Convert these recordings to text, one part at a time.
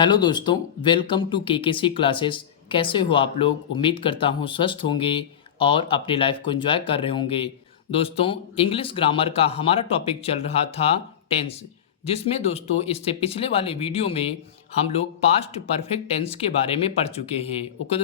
Hello दोस्तों, welcome to KKC classes. कैसे हो आप लोग? उम्मीद करता हूँ स्वस्थ होंगे और अपनी लाइफ को एंजॉय कर रहे होंगे। दोस्तों, इंग्लिश ग्रामर का हमारा टॉपिक चल रहा था टेंस, जिसमें दोस्तों इससे पिछले वाले वीडियो में हम लोग पास्ट परफेक्ट टेंस के बारे में पढ़ चुके हैं। ओके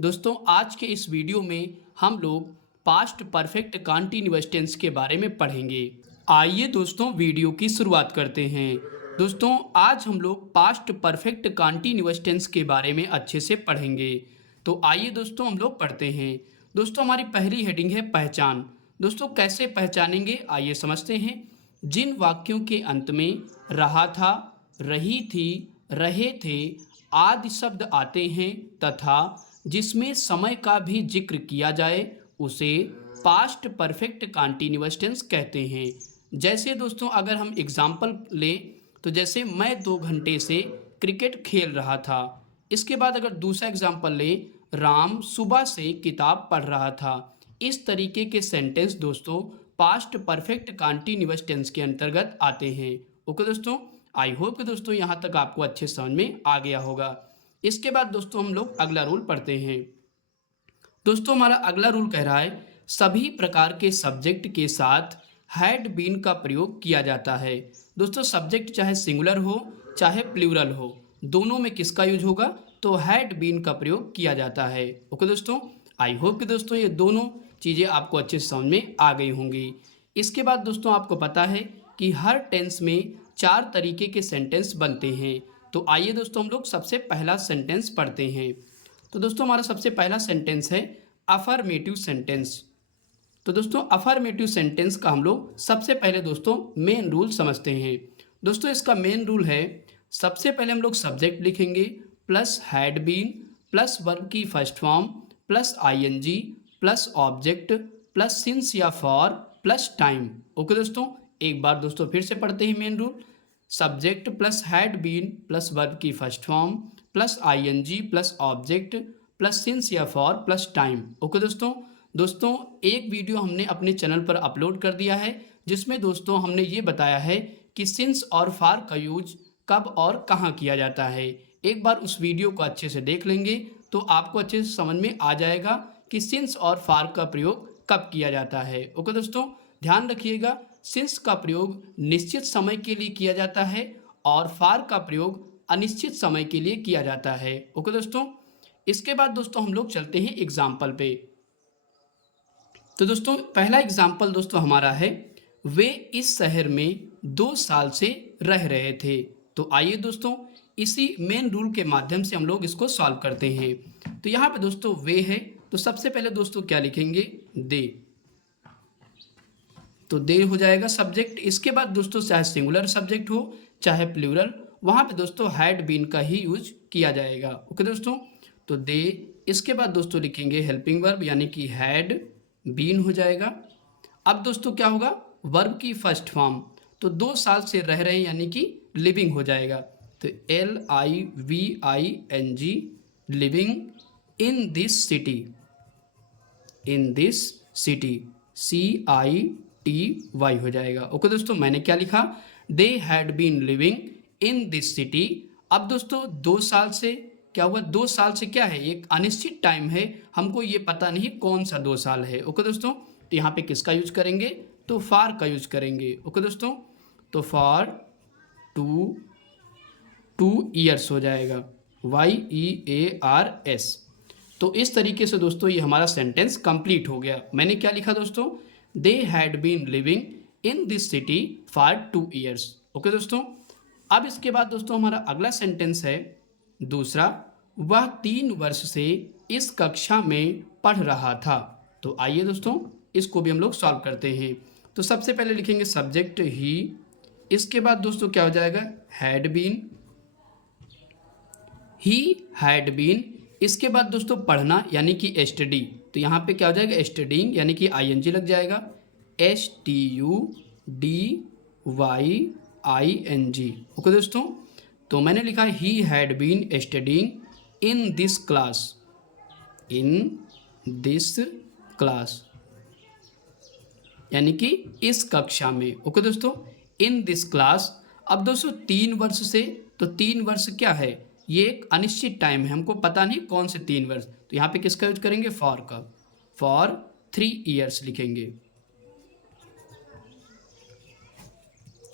दोस्तों आज के इस वीडियो में हम लोग पास्ट परफेक्ट कॉन्टिन्यूअस टेंस के बारे में पढ़ेंगे। आइए दोस्तों वीडियो की शुरुआत करते हैं। दोस्तों आज हम लोग पास्ट परफेक्ट कॉन्टिन्यूअस टेंस के बारे में अच्छे से पढ़ेंगे। तो आइए दोस्तों हम लोग पढ़ते हैं। दोस्तों हमारी पहली हेडिंग है पहचान। दोस्तों कैसे पहचानेंगे, आइए समझते हैं। जिन वाक्यों के अंत में रहा था, रही थी, रहे थे आदि शब्द आते हैं तथा जिसमें समय का भी जिक्र किया जाए उसे पास्ट परफेक्ट कॉन्टिन्यूअस टेंस कहते हैं। जैसे दोस्तों अगर हम एग्जाम्पल लें तो जैसे मैं 2 घंटे से क्रिकेट खेल रहा था। इसके बाद अगर दूसरा एग्जाम्पल लें, राम सुबह से किताब पढ़ रहा था। इस तरीके के सेंटेंस दोस्तों पास्ट परफेक्ट कॉन्टिन्यूअस टेंस के अंतर्गत आते हैं। ओके दोस्तों, आई होप कि दोस्तों यहाँ तक आपको अच्छे समझ में आ गया होगा। इसके बाद दोस्तों हम लोग अगला रूल पढ़ते हैं। दोस्तों हमारा अगला रूल कह रहा है सभी प्रकार के सब्जेक्ट के साथ हैड बीन का प्रयोग किया जाता है। दोस्तों सब्जेक्ट चाहे सिंगुलर हो चाहे प्लूरल हो, दोनों में किसका यूज होगा? तो हैड बीन का प्रयोग किया जाता है। ओके दोस्तों, आई होप कि दोस्तों ये दोनों चीज़ें आपको अच्छे से समझ में आ गई होंगी। इसके बाद दोस्तों आपको पता है कि हर टेंस में 4 तरीके के सेंटेंस बनते हैं। तो आइए दोस्तों हम लोग सबसे पहला सेंटेंस पढ़ते हैं। तो दोस्तों हमारा सबसे पहला सेंटेंस है अफर्मेटिव सेंटेंस। तो दोस्तों अफर्मेटिव सेंटेंस का हम लोग सबसे पहले दोस्तों मेन रूल समझते हैं। दोस्तों इसका मेन रूल है, सबसे पहले हम लोग सब्जेक्ट लिखेंगे plus had been plus verb की first form plus ING plus object plus since या फॉर प्लस टाइम। ओके दोस्तों, एक बार दोस्तों फिर से पढ़ते हैं main rule. Subject plus had been plus verb की first form plus ING plus object plus since या फॉर प्लस टाइम। ओके दोस्तों एक वीडियो हमने अपने चैनल पर अपलोड कर दिया है, जिसमें दोस्तों हमने ये बताया है कि सिंस और फार का यूज कब और कहाँ किया जाता है। एक बार उस वीडियो को अच्छे से देख लेंगे तो आपको अच्छे से समझ में आ जाएगा कि सिंस और फार का प्रयोग कब किया जाता है। ओके दोस्तों, ध्यान रखिएगा, सिंस का प्रयोग निश्चित समय के लिए किया जाता है और फार का प्रयोग अनिश्चित समय के लिए किया जाता है। ओके दोस्तों, इसके बाद दोस्तों हम लोग चलते हैं एग्जाम्पल पे। तो दोस्तों पहला एग्जाम्पल दोस्तों हमारा है, वे इस शहर में 2 साल से रह रहे थे। तो आइए दोस्तों इसी मेन रूल के माध्यम से हम लोग इसको सॉल्व करते हैं। तो यहाँ पे दोस्तों वे है, तो सबसे पहले दोस्तों क्या लिखेंगे? दे। तो दे हो जाएगा सब्जेक्ट। इसके बाद दोस्तों चाहे सिंगुलर सब्जेक्ट हो चाहे प्लूरल, वहाँ पे दोस्तों हैड बीन का ही यूज किया जाएगा। ओके दोस्तों, तो दे। इसके बाद दोस्तों लिखेंगे हेल्पिंग वर्ब यानी कि हैड बीन हो जाएगा। अब दोस्तों क्या होगा? वर्ब की फर्स्ट फॉर्म, तो 2 साल से रह रहे हैं यानी कि लिविंग हो जाएगा। तो LIVING, living in this city, in this city CITY हो जाएगा। ओके दोस्तों, मैंने क्या लिखा? They had been living in this city. अब दोस्तों 2 साल से क्या हुआ? 2 साल से क्या है? एक अनिश्चित टाइम है, हमको ये पता नहीं कौन सा 2 साल है। ओके दोस्तों, तो यहाँ पे किसका यूज करेंगे? तो फार का यूज करेंगे। ओके दोस्तों, तो फॉर 2 ईयर्स हो जाएगा, YEARS। तो इस तरीके से दोस्तों ये हमारा सेंटेंस कंप्लीट हो गया। मैंने क्या लिखा दोस्तों? They had been living in this city for 2 years. Okay दोस्तों, अब इसके बाद दोस्तों हमारा अगला सेंटेंस है दूसरा, वह 3 वर्ष से इस कक्षा में पढ़ रहा था। तो आइए दोस्तों इसको भी हम लोग सॉल्व करते हैं। तो सबसे पहले लिखेंगे सब्जेक्ट ही, इसके बाद दोस्तों क्या हो जाएगा? Had been, he had been. इसके बाद दोस्तों पढ़ना यानी कि स्टडी, तो यहाँ पे क्या हो जाएगा? स्टडीइंग यानी कि ING लग जाएगा, STUDYING। ओके दोस्तों, तो मैंने लिखा he had been studying in this class, in this class यानी कि इस कक्षा में। ओके दोस्तों, इन दिस क्लास अब दोस्तों 3 वर्ष से, तो 3 वर्ष क्या है, ये एक अनिश्चित टाइम है, हमको पता नहीं कौन से 3 वर्ष, तो यहाँ पे किसका यूज करेंगे, फॉर का, फॉर 3 years लिखेंगे।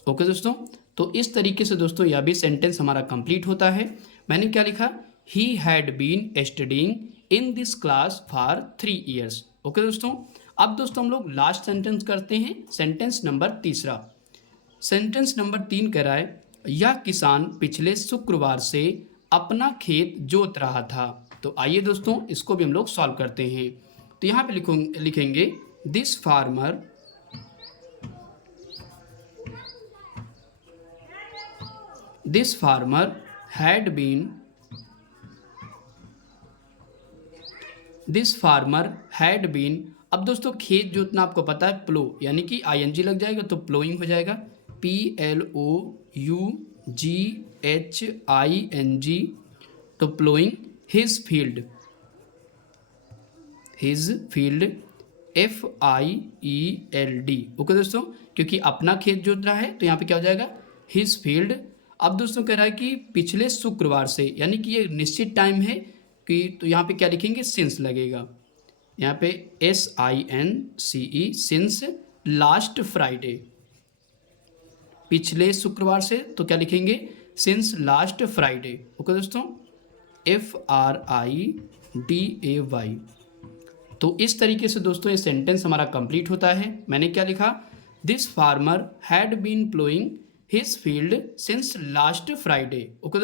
ओके दोस्तों, तो इस तरीके से दोस्तों यह भी सेंटेंस हमारा कंप्लीट होता है। मैंने क्या लिखा, he had been studying in this class for 3 years। Okay दोस्तों, अब दोस्तों हम लोग लास्ट सेंटेंस करते हैं, सेंटेंस नंबर तीसरा। सेंटेंस नंबर 3 कह रहा है, यह किसान पिछले शुक्रवार से अपना खेत जोत रहा था। तो आइए दोस्तों इसको भी हम लोग सॉल्व करते हैं। तो यहाँ पे लिखेंगे दिस फार्मर had been अब दोस्तों खेत जोतना आपको पता है प्लो, यानी कि आईएनजी लग जाएगा तो प्लोइंग हो जाएगा, PLOUGHING, तो ploughing his field FIELD। Okay दोस्तों, क्योंकि अपना खेत जोत रहा है तो यहाँ पे क्या हो जाएगा, हिज फील्ड। अब दोस्तों कह रहा है कि पिछले शुक्रवार से, यानी कि ये निश्चित टाइम है कि, तो यहाँ पे क्या लिखेंगे, सिंस लगेगा, यहाँ पे SINCE, सिंस लास्ट फ्राइडे, पिछले शुक्रवार से, तो क्या लिखेंगे, सिंस लास्ट फ्राइडे। ओके दोस्तों, FRIDAY। तो इस तरीके से दोस्तों ये सेंटेंस हमारा कंप्लीट होता है। मैंने क्या लिखा, this farmer had been ploughing his field since last Friday. Okay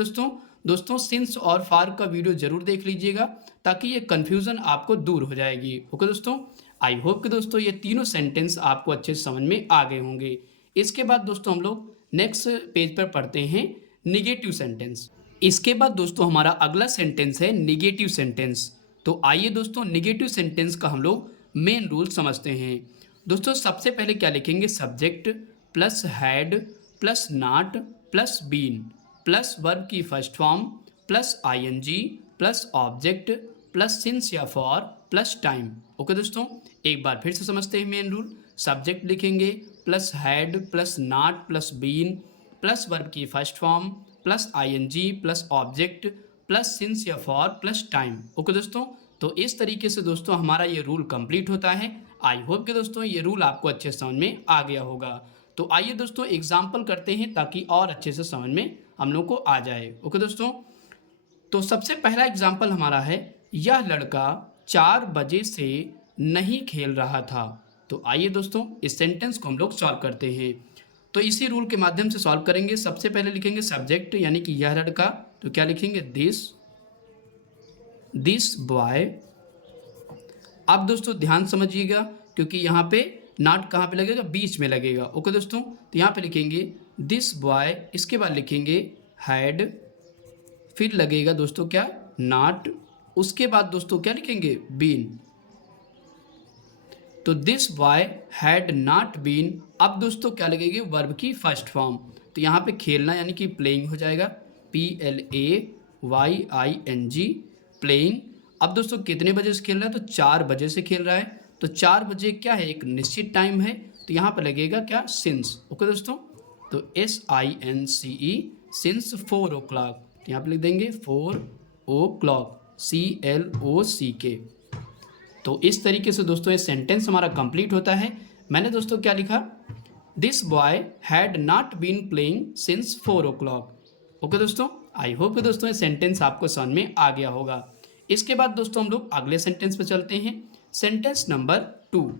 दोस्तों सिंस और फार का वीडियो जरूर देख लीजिएगा ताकि ये कन्फ्यूज़न आपको दूर हो जाएगी। ओके दोस्तों, आई होप कि दोस्तों ये तीनों सेंटेंस आपको अच्छे से समझ में आ गए होंगे। इसके बाद दोस्तों हम लोग नेक्स्ट पेज पर पढ़ते हैं निगेटिव सेंटेंस। इसके बाद दोस्तों हमारा अगला सेंटेंस है निगेटिव सेंटेंस। तो आइए दोस्तों निगेटिव सेंटेंस का हम लोग मेन रूल समझते हैं। दोस्तों सबसे पहले क्या लिखेंगे, subject plus had plus not plus been plus verb की first form plus ING plus object plus since या फॉर प्लस टाइम। ओके दोस्तों, एक बार फिर से समझते हैं मेन रूल। सब्जेक्ट लिखेंगे plus had plus not plus been plus verb की first form plus ING plus object plus since या फॉर प्लस टाइम। ओके दोस्तों, तो इस तरीके से दोस्तों हमारा ये रूल कंप्लीट होता है। आई होप कि दोस्तों ये रूल आपको अच्छे समझ में आ गया होगा। तो आइए दोस्तों एग्जाम्पल करते हैं ताकि और अच्छे से समझ में हम लोग को आ जाए। ओके दोस्तों, तो सबसे पहला एग्जाम्पल हमारा है, यह लड़का 4 बजे से नहीं खेल रहा था। तो आइए दोस्तों इस सेंटेंस को हम लोग सॉल्व करते हैं। तो इसी रूल के माध्यम से सॉल्व करेंगे। सबसे पहले लिखेंगे सब्जेक्ट यानी कि यह लड़का, तो क्या लिखेंगे, दिस बॉय। अब दोस्तों ध्यान समझिएगा क्योंकि यहाँ पे नॉट कहाँ पे लगेगा, बीच में लगेगा। ओके दोस्तों, तो यहाँ पे लिखेंगे दिस बॉय, इसके बाद लिखेंगे हैड, फिर लगेगा दोस्तों क्या, नॉट, उसके बाद दोस्तों क्या लिखेंगे, बीन। तो this boy had not been. अब दोस्तों क्या लगेगी, वर्ब की फर्स्ट फॉर्म, तो यहाँ पे खेलना यानी कि प्लेइंग हो जाएगा, PLAYING, प्लेइंग। अब दोस्तों कितने बजे से खेल रहा है, तो 4 बजे से खेल रहा है। तो 4 बजे क्या है, एक निश्चित टाइम है, तो यहाँ पर लगेगा क्या, सिंस। ओके दोस्तों, तो SINCE, सिंस 4 o'clock, तो यहाँ पर लिख देंगे 4 o'clock, CLOCK। तो इस तरीके से दोस्तों ये सेंटेंस हमारा कंप्लीट होता है। मैंने दोस्तों क्या लिखा, this boy had not been playing since 4 o'clock। Okay दोस्तों, आई होप कि दोस्तों ये सेंटेंस आपको समझ में आ गया होगा। इसके बाद दोस्तों हम लोग अगले सेंटेंस पे चलते हैं। सेंटेंस नंबर 2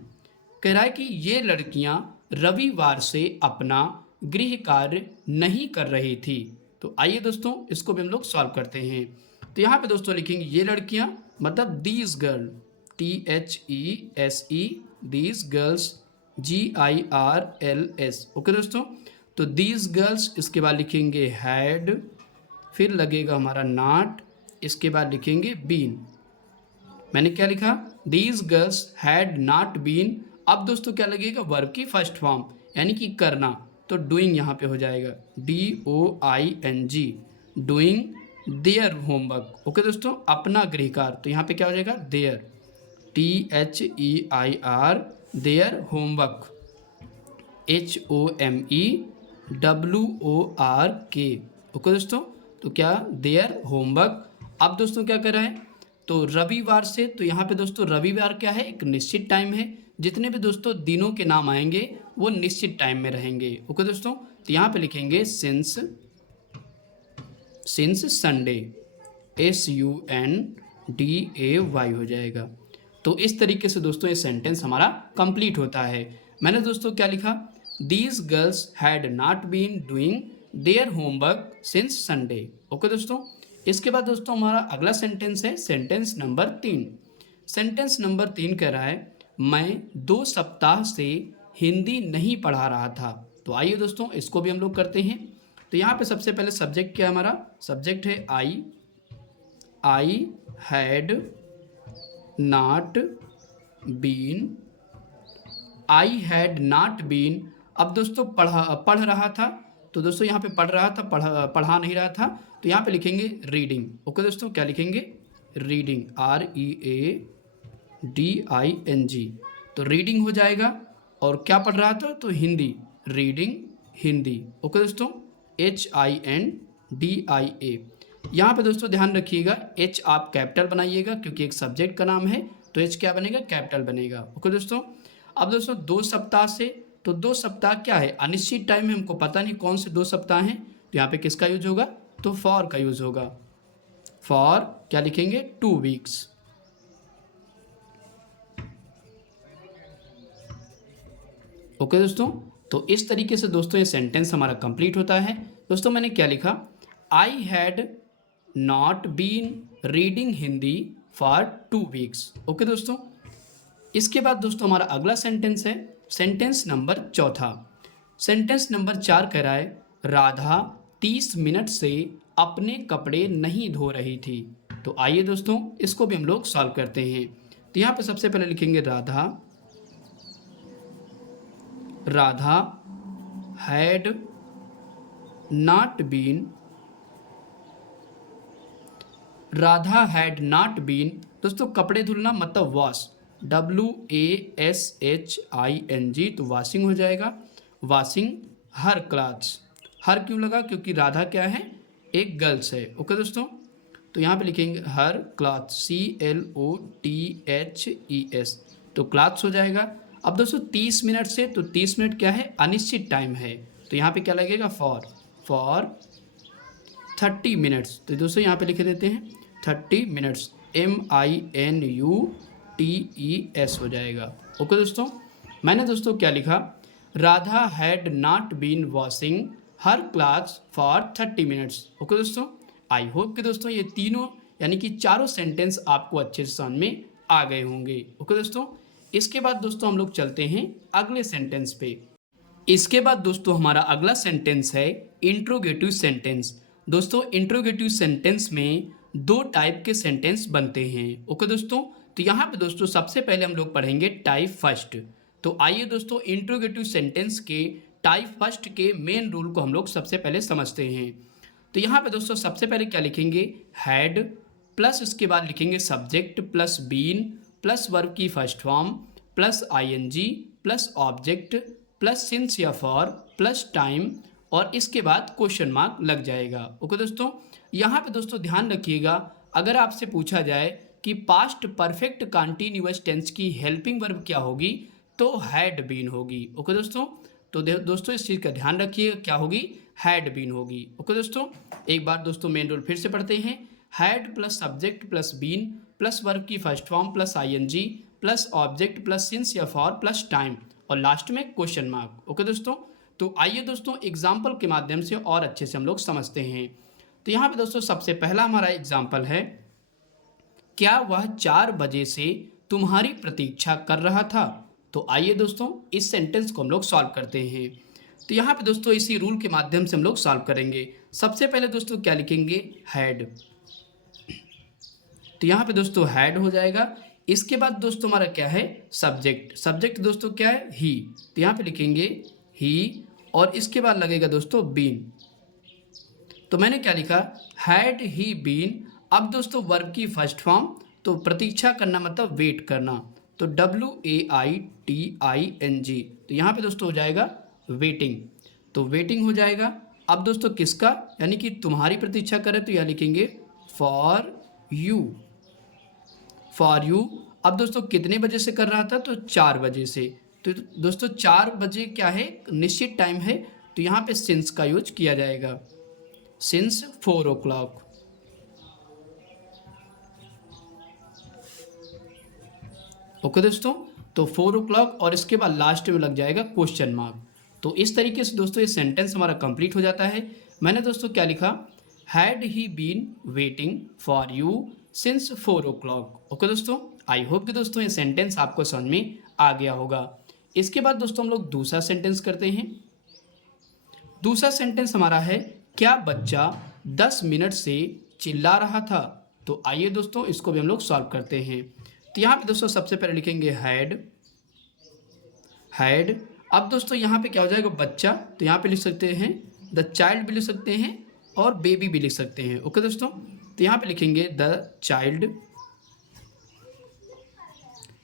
कह रहा है कि ये लड़कियां रविवार से अपना गृह कार्य नहीं कर रही थी। तो आइए दोस्तों इसको भी हम लोग सॉल्व करते हैं। तो यहाँ पे दोस्तों लिखेंगे ये लड़कियां, मतलब these girl, THESE, these girls, GIRLS। Okay दोस्तों, तो दीज गर्ल्स, इसके बाद लिखेंगे हैड, फिर लगेगा हमारा नॉट, इसके बाद लिखेंगे बीन। मैंने क्या लिखा, these girls had not been. अब दोस्तों क्या लगेगा, वर्ब की फर्स्ट फॉर्म यानी कि करना, तो डूइंग यहाँ पे हो जाएगा, DOING, doing their homework. Okay दोस्तों, अपना गृह कार्य, तो यहाँ पे क्या हो जाएगा, their, THEIR, their homework, HOME, WORK। Okay दोस्तों, तो क्या देयर होमवर्क। अब दोस्तों क्या कर रहा है, तो रविवार से, तो यहाँ पे दोस्तों रविवार क्या है, एक निश्चित टाइम है। जितने भी दोस्तों दिनों के नाम आएंगे वो निश्चित टाइम में रहेंगे। ओके दोस्तों, तो यहाँ पे लिखेंगे सिंस संडे, SUNDAY हो जाएगा। तो इस तरीके से दोस्तों ये सेंटेंस हमारा कंप्लीट होता है। मैंने दोस्तों क्या लिखा, these girls had not been doing their homework since Sunday. Okay दोस्तों, इसके बाद दोस्तों हमारा अगला सेंटेंस है सेंटेंस नंबर 3। सेंटेंस नंबर 3 कह रहा है, मैं 2 सप्ताह से हिंदी नहीं पढ़ा रहा था। तो आइए दोस्तों इसको भी हम लोग करते हैं। तो यहाँ पे सबसे पहले सब्जेक्ट क्या है, हमारा सब्जेक्ट है I had not been, I had not been. अब दोस्तों पढ़ रहा था, तो दोस्तों यहाँ पे पढ़ रहा था, पढ़ा नहीं रहा था, तो यहाँ पे लिखेंगे रीडिंग। ओके दोस्तों, क्या लिखेंगे, रीडिंग, READING। तो रीडिंग हो जाएगा। और क्या पढ़ रहा था, तो हिंदी, रीडिंग हिंदी। ओके दोस्तों, HINDIA। यहाँ पे दोस्तों ध्यान रखिएगा, H आप कैपिटल बनाइएगा क्योंकि एक सब्जेक्ट का नाम है, तो H क्या बनेगा, कैपिटल बनेगा। ओके दोस्तों, अब दोस्तों 2 सप्ताह से, तो 2 सप्ताह क्या है, अनिश्चित टाइम में, हमको पता नहीं कौन से 2 सप्ताह हैं, तो यहाँ पे किसका यूज होगा, तो फॉर का यूज होगा। फॉर क्या लिखेंगे, 2 वीक्स। ओके दोस्तों, तो इस तरीके से दोस्तों ये सेंटेंस हमारा कंप्लीट होता है। दोस्तों मैंने क्या लिखा, I had not been reading Hindi for 2 weeks. Okay दोस्तों, इसके बाद दोस्तों हमारा अगला सेंटेंस है सेंटेंस नंबर 4। सेंटेंस नंबर 4 कह रहा है, राधा 30 मिनट से अपने कपड़े नहीं धो रही थी। तो आइए दोस्तों इसको भी हम लोग सॉल्व करते हैं। तो यहाँ पे सबसे पहले लिखेंगे Radha had not been, Radha had not been. दोस्तों कपड़े धुलना मतलब वॉश, WASHING, तो वॉशिंग हो जाएगा, वॉशिंग हर क्लॉथ्स। हर क्यों लगा, क्योंकि राधा क्या है, एक गर्ल्स है। ओके दोस्तों, तो यहाँ पे लिखेंगे हर क्लॉथ्स, CLOTHES, तो क्लॉथ्स हो जाएगा। अब दोस्तों 30 मिनट से, तो 30 मिनट क्या है, अनिश्चित टाइम है, तो यहाँ पे क्या लगेगा, फॉर 30 मिनट्स। तो दोस्तों यहाँ पे लिखे देते हैं 30 मिनट्स, MINUTES हो जाएगा। ओके दोस्तों, मैंने दोस्तों क्या लिखा, Radha had not been washing her clothes for 30 minutes. Okay दोस्तों, आई होप कि दोस्तों ये तीनों यानी कि चारों सेंटेंस आपको अच्छे से समझ में आ गए होंगे। ओके दोस्तों, इसके बाद दोस्तों हम लोग चलते हैं अगले सेंटेंस पे। इसके बाद दोस्तों हमारा अगला सेंटेंस है इंट्रोगेटिव सेंटेंस। दोस्तों इंट्रोगेटिव सेंटेंस में 2 टाइप के सेंटेंस बनते हैं। ओके दोस्तों, तो यहाँ पे दोस्तों सबसे पहले हम लोग पढ़ेंगे टाइप फर्स्ट। तो आइए दोस्तों इंट्रोगेटिव सेंटेंस के टाइप फर्स्ट के मेन रूल को हम लोग सबसे पहले समझते हैं। तो यहाँ पे दोस्तों सबसे पहले क्या लिखेंगे, हैड प्लस उसके बाद लिखेंगे subject plus been plus verb की first form plus ING plus object plus since या फॉर प्लस टाइम, और इसके बाद क्वेश्चन मार्क लग जाएगा। ओके दोस्तों, यहाँ पे दोस्तों ध्यान रखिएगा, अगर आपसे पूछा जाए कि पास्ट परफेक्ट कंटीन्यूअस टेंस की हेल्पिंग वर्ब क्या होगी, तो हैड बीन होगी। ओके दोस्तों, तो दोस्तों इस चीज़ का ध्यान रखिएगा, क्या होगी, हैड बीन होगी। ओके दोस्तों, एक बार दोस्तों मेन रूल फिर से पढ़ते हैं, had plus subject plus been plus verb की first form plus ING plus object plus since या फॉर प्लस टाइम, और लास्ट में क्वेश्चन मार्क। ओके दोस्तों, तो आइए दोस्तों एग्जाम्पल के माध्यम से और अच्छे से हम लोग समझते हैं। तो यहाँ पे दोस्तों सबसे पहला हमारा एग्जाम्पल है, क्या वह 4 बजे से तुम्हारी प्रतीक्षा कर रहा था। तो आइए दोस्तों इस सेंटेंस को हम लोग सॉल्व करते हैं। तो यहाँ पे दोस्तों इसी रूल के माध्यम से हम लोग सॉल्व करेंगे। सबसे पहले दोस्तों क्या लिखेंगे, हैड, तो यहाँ पे दोस्तों हैड हो जाएगा। इसके बाद दोस्तों हमारा क्या है, सब्जेक्ट, सब्जेक्ट दोस्तों क्या है, ही, तो यहाँ पे लिखेंगे ही, और इसके बाद लगेगा दोस्तों बीन। तो मैंने क्या लिखा, हैड ही बीन। अब दोस्तों वर्ब की फर्स्ट फॉर्म, तो प्रतीक्षा करना मतलब वेट करना, तो WAITING, तो यहाँ पे दोस्तों हो जाएगा वेटिंग। तो तो वेटिंग हो जाएगा। अब दोस्तों किसका, यानी कि तुम्हारी प्रतीक्षा करें तो यहाँ लिखेंगे फॉर यू, फॉर यू। अब दोस्तों कितने बजे से कर रहा था, तो 4 बजे से। तो दोस्तों 4 बजे क्या है, निश्चित टाइम है, तो यहाँ पे सिंस का यूज किया जाएगा, सिंस 4 o'clock। ओके दोस्तों, तो 4 o'clock और इसके बाद लास्ट में लग जाएगा क्वेश्चन मार्क। तो इस तरीके से दोस्तों ये सेंटेंस हमारा कंप्लीट हो जाता है। मैंने दोस्तों क्या लिखा, had he been waiting for you since 4 o'clock। Okay दोस्तों, आई होप कि दोस्तों ये सेंटेंस आपको समझ में आ गया होगा। इसके बाद दोस्तों हम लोग दूसरा सेंटेंस करते हैं। दूसरा सेंटेंस हमारा है, क्या बच्चा 10 मिनट से चिल्ला रहा था। तो आइए दोस्तों इसको भी हम लोग सॉल्व करते हैं। तो यहाँ पे दोस्तों सबसे पहले लिखेंगे हैड, हैड। अब दोस्तों यहाँ पे क्या हो जाएगा, बच्चा, तो यहाँ पे लिख सकते हैं द चाइल्ड भी लिख सकते हैं और बेबी भी लिख सकते हैं। ओके दोस्तों, तो यहाँ पे लिखेंगे the child,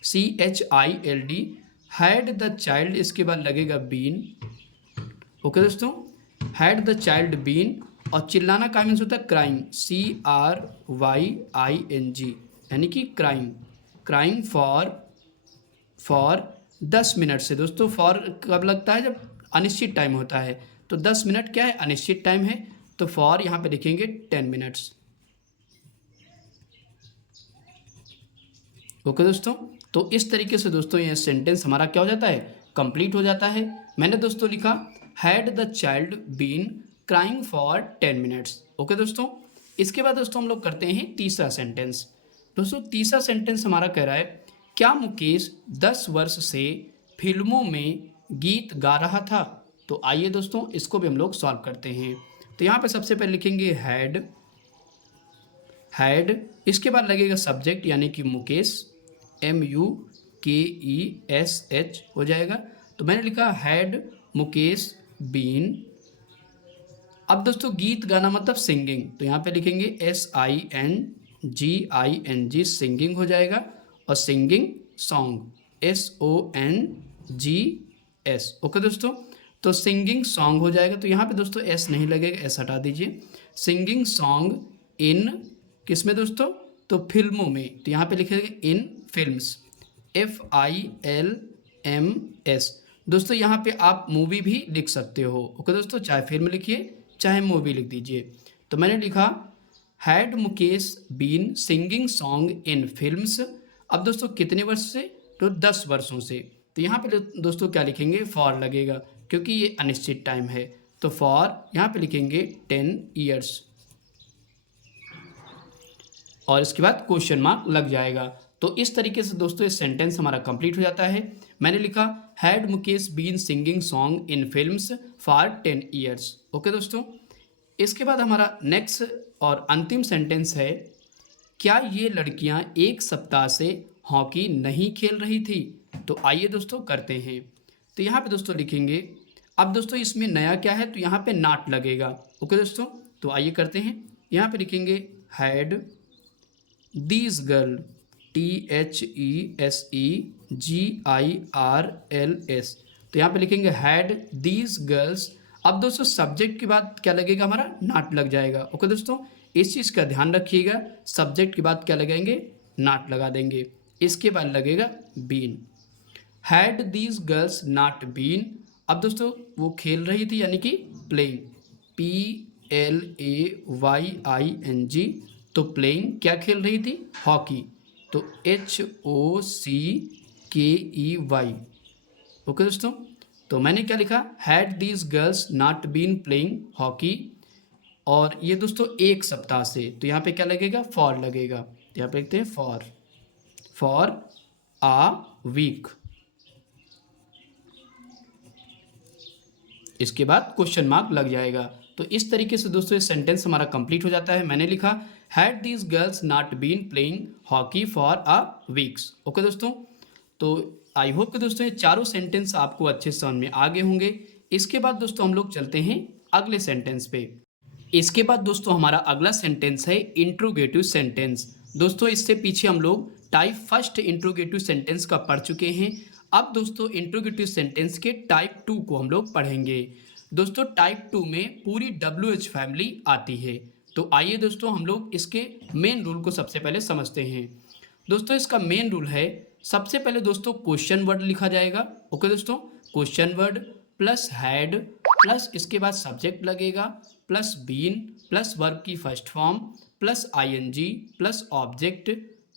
CHILD, had the child, इसके बाद लगेगा बीन। ओके दोस्तों, हैड द चाइल्ड बीन, और चिल्लाना का मीन्स होता है क्राइंग, CRYING, यानी कि क्राइंग, क्राइंग फॉर 10 मिनट से। दोस्तों फॉर कब लगता है, जब अनिश्चित टाइम होता है, तो 10 मिनट क्या है, अनिश्चित टाइम है, तो फॉर यहाँ पे लिखेंगे 10 मिनट्स। ओके दोस्तों, तो इस तरीके से दोस्तों ये सेंटेंस हमारा क्या हो जाता है, कंप्लीट हो जाता है। मैंने दोस्तों लिखा had the child been crying for 10 minutes. Okay दोस्तों, इसके बाद दोस्तों हम लोग करते हैं तीसरा सेंटेंस। दोस्तों तीसरा सेंटेंस हमारा कह रहा है, क्या मुकेश 10 वर्ष से फिल्मों में गीत गा रहा था। तो आइए दोस्तों इसको भी हम लोग सॉल्व करते हैं। तो यहाँ पे सबसे पहले लिखेंगे हैड, हैड, इसके बाद लगेगा सब्जेक्ट यानी कि मुकेश, MUKESH हो जाएगा। तो मैंने लिखा हैड मुकेश बीन। अब दोस्तों गीत गाना मतलब सिंगिंग, तो यहाँ पे लिखेंगे SINGING, सिंगिंग हो जाएगा, और सिंगिंग सॉन्ग SONGS। ओके दोस्तों, तो सिंगिंग सॉन्ग हो जाएगा, तो यहाँ पे दोस्तों S नहीं लगेगा, S हटा दीजिए। सिंगिंग सॉन्ग इन किस में दोस्तों, तो फिल्मों में, तो यहाँ पे लिखेंगे इन फिल्म्स, FILMS। दोस्तों यहाँ पे आप मूवी भी लिख सकते हो। ओके दोस्तों, चाहे फिल्म लिखिए चाहे मूवी लिख दीजिए। तो मैंने लिखा had Mukesh been singing song in films. अब दोस्तों कितने वर्ष से, तो 10 वर्षों से। तो यहाँ पे दोस्तों क्या लिखेंगे, फॉर लगेगा, क्योंकि ये अनिश्चित टाइम है, तो फॉर यहाँ पे लिखेंगे 10 years, और इसके बाद क्वेश्चन मार्क लग जाएगा। तो इस तरीके से दोस्तों ये सेंटेंस हमारा कंप्लीट हो जाता है। मैंने लिखा had Mukesh been singing song in films for 10 years। Okay दोस्तों, इसके बाद हमारा नेक्स्ट और अंतिम सेंटेंस है, क्या ये लड़कियां एक सप्ताह से हॉकी नहीं खेल रही थी। तो आइए दोस्तों करते हैं। तो यहाँ पे दोस्तों लिखेंगे, अब दोस्तों इसमें नया क्या है, तो यहाँ पे नॉट लगेगा। ओके दोस्तों, तो आइए करते हैं। यहाँ पे लिखेंगे हैड दीज गर्ल, THESEGIRLS। तो यहाँ पे लिखेंगे हैड दीज गर्ल्स। अब दोस्तों सब्जेक्ट के बाद क्या लगेगा, हमारा नॉट लग जाएगा। ओके दोस्तों, इस चीज़ का ध्यान रखिएगा, सब्जेक्ट के बाद क्या लगाएंगे, नॉट लगा देंगे। इसके बाद लगेगा been, had these girls not been. अब दोस्तों वो खेल रही थी यानी कि प्लेइंग, PLAYING। तो प्लेइंग क्या खेल रही थी, हॉकी, तो HOCKEY। ओके दोस्तों, तो मैंने क्या लिखा, had these girls not been playing hockey, और ये दोस्तों एक सप्ताह से, तो यहाँ पे क्या लगेगा, फॉर लगेगा। तो यहाँ पे लिखते हैं फॉर आ वीक। इसके बाद क्वेश्चन मार्क लग जाएगा। तो इस तरीके से दोस्तों ये सेंटेंस हमारा कंप्लीट हो जाता है। मैंने लिखा had these girls not been playing hockey for a weeks. Okay दोस्तों, तो आई होप कि दोस्तों ये चारों सेंटेंस आपको अच्छे से समझ में आ गए होंगे। इसके बाद दोस्तों हम लोग चलते हैं अगले सेंटेंस पे। इसके बाद दोस्तों हमारा अगला सेंटेंस है इंट्रोगेटिव सेंटेंस। दोस्तों इससे पीछे हम लोग टाइप फर्स्ट इंट्रोगेटिव सेंटेंस का पढ़ चुके हैं। अब दोस्तों इंट्रोगेटिव सेंटेंस के टाइप 2 को हम लोग पढ़ेंगे। दोस्तों टाइप 2 में पूरी WH फैमिली आती है। तो आइए दोस्तों हम लोग इसके मेन रूल को सबसे पहले समझते हैं। दोस्तों इसका मेन रूल है, सबसे पहले दोस्तों क्वेश्चन वर्ड लिखा जाएगा। ओके दोस्तों, question word plus had plus इसके बाद सब्जेक्ट लगेगा प्लस बीन प्लस वर्ब की first form plus ING plus object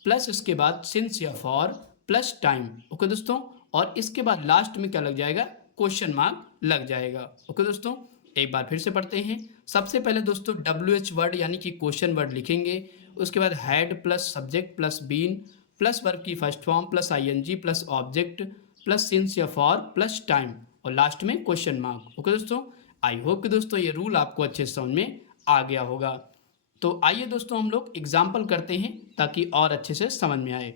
plus इसके बाद सिंस या फॉर प्लस टाइम। ओके दोस्तों, और इसके बाद लास्ट में क्या लग जाएगा, क्वेश्चन मार्क लग जाएगा। ओके दोस्तों, एक बार फिर से पढ़ते हैं। सबसे पहले दोस्तों WH वर्ड यानी कि क्वेश्चन वर्ड लिखेंगे, उसके बाद had plus subject plus been plus verb की first form plus ING plus object plus since या फॉर प्लस टाइम और लास्ट में क्वेश्चन मार्क। ओके दोस्तों, आई होप कि दोस्तों ये रूल आपको अच्छे से समझ में आ गया होगा। तो आइए दोस्तों हम लोग एग्जाम्पल करते हैं ताकि और अच्छे से समझ में आए।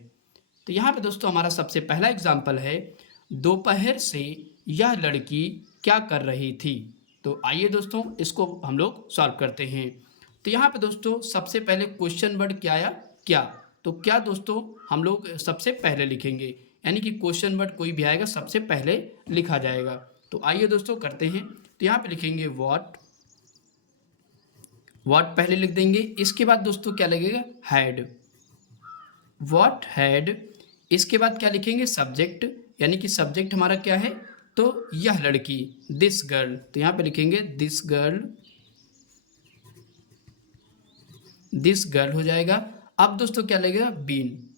तो यहाँ पे दोस्तों हमारा सबसे पहला एग्जाम्पल है, दोपहर से यह लड़की क्या कर रही थी। तो आइए दोस्तों इसको हम लोग सॉल्व करते हैं। तो यहाँ पे दोस्तों सबसे पहले क्वेश्चन वर्ड क्या आया, क्या। तो क्या दोस्तों हम लोग सबसे पहले लिखेंगे, यानी कि क्वेश्चन वर्ड कोई भी आएगा सबसे पहले लिखा जाएगा। तो आइए दोस्तों करते हैं। तो यहाँ पे लिखेंगे व्हाट पहले लिख देंगे। इसके बाद दोस्तों क्या लगेगा, हैड, व्हाट हैड। इसके बाद क्या लिखेंगे, सब्जेक्ट, यानी कि सब्जेक्ट हमारा क्या है, तो यह लड़की, दिस गर्ल। तो यहाँ पे लिखेंगे दिस गर्ल हो जाएगा। अब दोस्तों क्या लगेगा, बीन।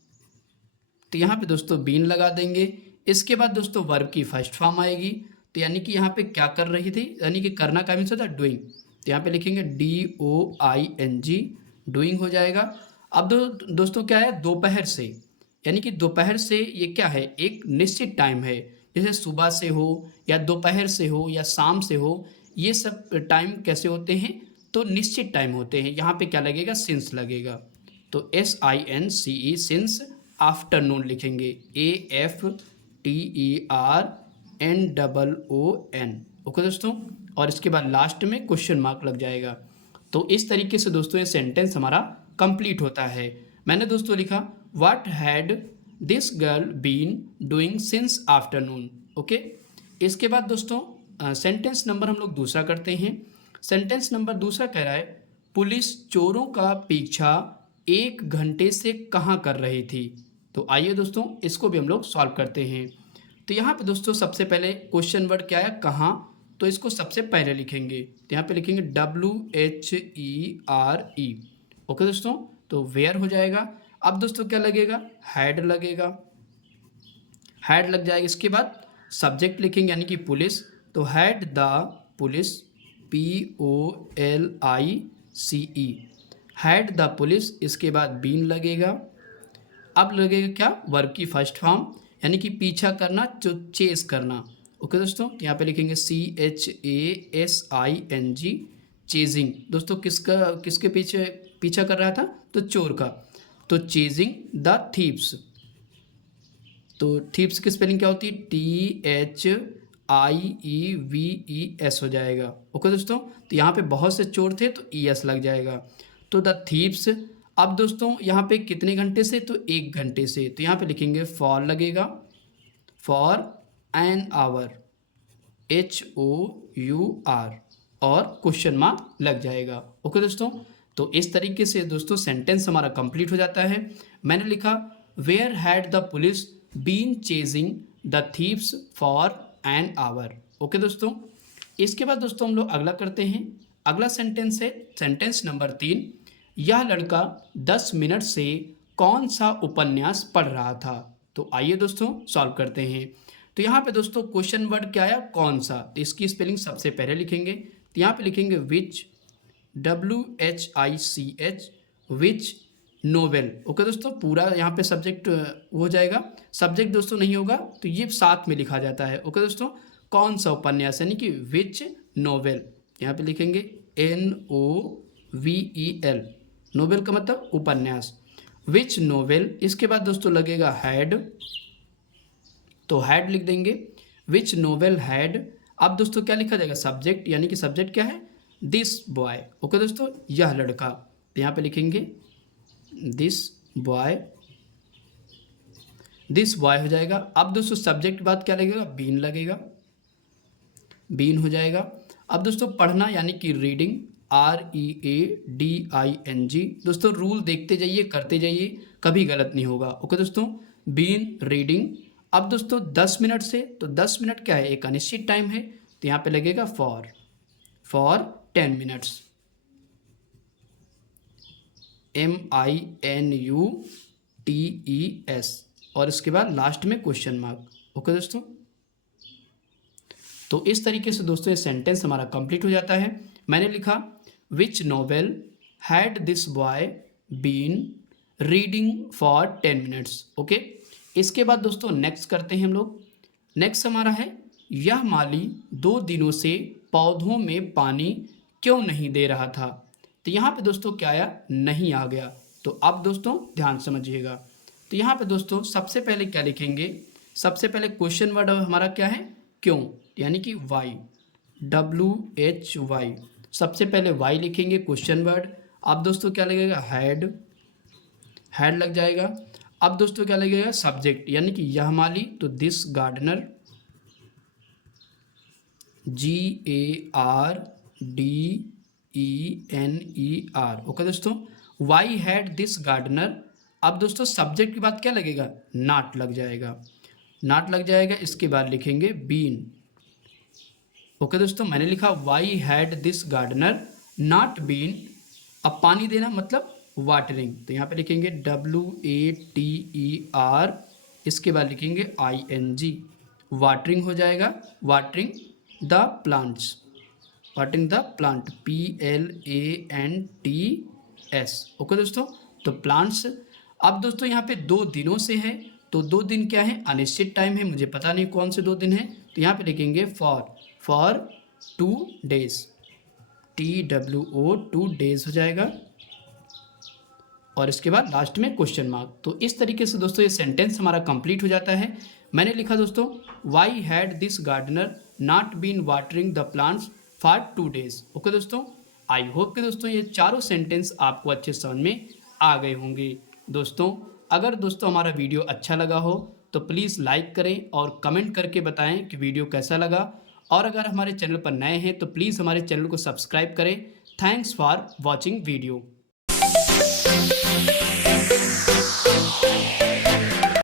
तो यहाँ पे दोस्तों बीन लगा देंगे। इसके बाद दोस्तों वर्ब की फर्स्ट फॉर्म आएगी, तो यानी कि यहाँ पे क्या कर रही थी, यानी कि करना का मीन्स होता है डूइंग। तो यहाँ पे लिखेंगे DOING, डूइंग हो जाएगा। अब दोस्तों क्या है, दोपहर से, यानी कि दोपहर से ये क्या है, एक निश्चित टाइम है, जैसे सुबह से हो या दोपहर से हो या शाम से हो, ये सब टाइम कैसे होते हैं, तो निश्चित टाइम होते हैं। यहाँ पे क्या लगेगा, सिंस लगेगा। तो SINCE, सिंस। आफ्टरनून लिखेंगे AFTERNOON। ओके दोस्तों, और इसके बाद लास्ट में क्वेश्चन मार्क लग जाएगा। तो इस तरीके से दोस्तों ये सेंटेंस हमारा कंप्लीट होता है। मैंने दोस्तों लिखा what had this girl been doing since afternoon. Okay, इसके बाद दोस्तों सेंटेंस नंबर हम लोग दूसरा करते हैं। सेंटेंस नंबर दूसरा कह रहा है, पुलिस चोरों का पीछा 1 घंटे से कहाँ कर रही थी। तो आइए दोस्तों इसको भी हम लोग सॉल्व करते हैं। तो यहाँ पे दोस्तों सबसे पहले क्वेश्चन वर्ड क्या है, कहाँ। तो इसको सबसे पहले लिखेंगे, तो यहाँ पे लिखेंगे WHERE। ओके दोस्तों, तो वेयर हो जाएगा। अब दोस्तों क्या लगेगा, हैड लगेगा, हैड लग जाएगा। इसके बाद सब्जेक्ट लिखेंगे यानी कि पुलिस, तो had the police, POLICE, had the police. इसके बाद बीन लगेगा। अब लगेगा क्या, वर्ब की फर्स्ट फॉर्म, यानी कि पीछा करना, जो चेस करना। ओके दोस्तों, तो यहाँ पे लिखेंगे CHASING, चेजिंग। दोस्तों किसके पीछे पीछा कर रहा था, तो चोर का। तो चेजिंग द थीव्स। तो थीव्स की स्पेलिंग क्या होती है, THIEVES हो जाएगा। ओके दोस्तों, तो यहाँ पे बहुत से चोर थे तो ES लग जाएगा। तो द थीव्स। अब दोस्तों यहाँ पे कितने घंटे से, तो 1 घंटे से। तो यहाँ पे लिखेंगे फॉर लगेगा, फॉर एन आवर, HOUR, और क्वेश्चन मार्क लग जाएगा। ओके दोस्तों, तो इस तरीके से दोस्तों सेंटेंस हमारा कंप्लीट हो जाता है। मैंने लिखा where had the police been chasing the thieves for an hour. Okay दोस्तों, इसके बाद दोस्तों हम लोग अगला करते हैं। अगला सेंटेंस है सेंटेंस नंबर 3, यह लड़का 10 मिनट से कौन सा उपन्यास पढ़ रहा था। तो आइए दोस्तों सॉल्व करते हैं। तो यहाँ पे दोस्तों क्वेश्चन वर्ड क्या आया, कौन सा। तो इसकी स्पेलिंग सबसे पहले लिखेंगे, तो यहाँ पे लिखेंगे विच, WHICH, विच नोवेल। ओके दोस्तों, पूरा यहाँ पे सब्जेक्ट हो जाएगा। सब्जेक्ट दोस्तों नहीं होगा तो ये साथ में लिखा जाता है। ओके दोस्तों, कौन सा उपन्यास, यानी कि विच नोवेल। यहाँ पे लिखेंगे NOVEL, नोवेल का मतलब उपन्यास, विच नोवेल। इसके बाद दोस्तों लगेगा हैड, तो हैड लिख देंगे, विच नोवेल हैड। अब दोस्तों क्या लिखा जाएगा, सब्जेक्ट, यानी कि सब्जेक्ट क्या है, दिस बॉय। ओके दोस्तों, यह लड़का। तो यहाँ पे लिखेंगे दिस बॉय, दिस बॉय हो जाएगा। अब दोस्तों सब्जेक्ट के बाद क्या लगेगा, बीन लगेगा, बीन हो जाएगा। अब दोस्तों पढ़ना यानी कि रीडिंग, READING। दोस्तों रूल देखते जाइए, करते जाइए, कभी गलत नहीं होगा। ओके दोस्तों, बीन रीडिंग। अब दोस्तों 10 मिनट से, तो 10 मिनट क्या है, एक अनिश्चित टाइम है, तो यहाँ पे लगेगा फॉर 10 मिनट्स, MINUTES, और इसके बाद लास्ट में क्वेश्चन मार्क। ओके दोस्तों, तो इस तरीके से दोस्तों ये सेंटेंस हमारा कंप्लीट हो जाता है। मैंने लिखा which novel had this boy been reading for 10 minutes. Okay, इसके बाद दोस्तों नेक्स्ट करते हैं हम लोग। नेक्स्ट हमारा है यह माली 2 दिनों से पौधों में पानी क्यों नहीं दे रहा था। तो यहाँ पे दोस्तों क्या आया, नहीं आ गया। तो अब दोस्तों ध्यान समझिएगा। तो यहाँ पे दोस्तों सबसे पहले क्या लिखेंगे, सबसे पहले क्वेश्चन वर्ड हमारा क्या है, क्यों, यानी कि वाई, WHY। सबसे पहले वाई लिखेंगे क्वेश्चन वर्ड। अब दोस्तों क्या लगेगा, हैड लग जाएगा। अब दोस्तों क्या लगेगा, सब्जेक्ट, यानी कि यह माली, तो दिस गार्डनर, GARDENER। ओके दोस्तों, वाई हैड दिस गार्डनर। अब दोस्तों सब्जेक्ट के बाद क्या लगेगा, नॉट लग जाएगा, इसके बाद लिखेंगे बीन। ओके दोस्तों, मैंने लिखा why had this gardener not been. अब पानी देना मतलब वाटरिंग, तो यहाँ पे लिखेंगे WATER, इसके बाद लिखेंगे ING, वाटरिंग हो जाएगा, watering the plants, PLANTS। Okay दोस्तों, तो प्लांट्स। अब दोस्तों यहाँ पे 2 दिनों से है, तो 2 दिन क्या है, अनिश्चित टाइम है, मुझे पता नहीं कौन से 2 दिन है, तो यहाँ पे लिखेंगे फॉर 2 days, TWO 2 days हो जाएगा, और इसके बाद लास्ट में क्वेश्चन मार्क। तो इस तरीके से दोस्तों ये सेंटेंस हमारा कंप्लीट हो जाता है। मैंने लिखा दोस्तों why had this gardener not been watering the plants for 2 days। Okay दोस्तों, आई होप कि दोस्तों ये चारों सेंटेंस आपको अच्छे समझ में आ गए होंगे। दोस्तों अगर दोस्तों हमारा वीडियो अच्छा लगा हो तो प्लीज़ लाइक करें और कमेंट करके बताएं कि वीडियो कैसा लगा, और अगर हमारे चैनल पर नए हैं तो प्लीज़ हमारे चैनल को सब्सक्राइब करें। Thanks for watching video.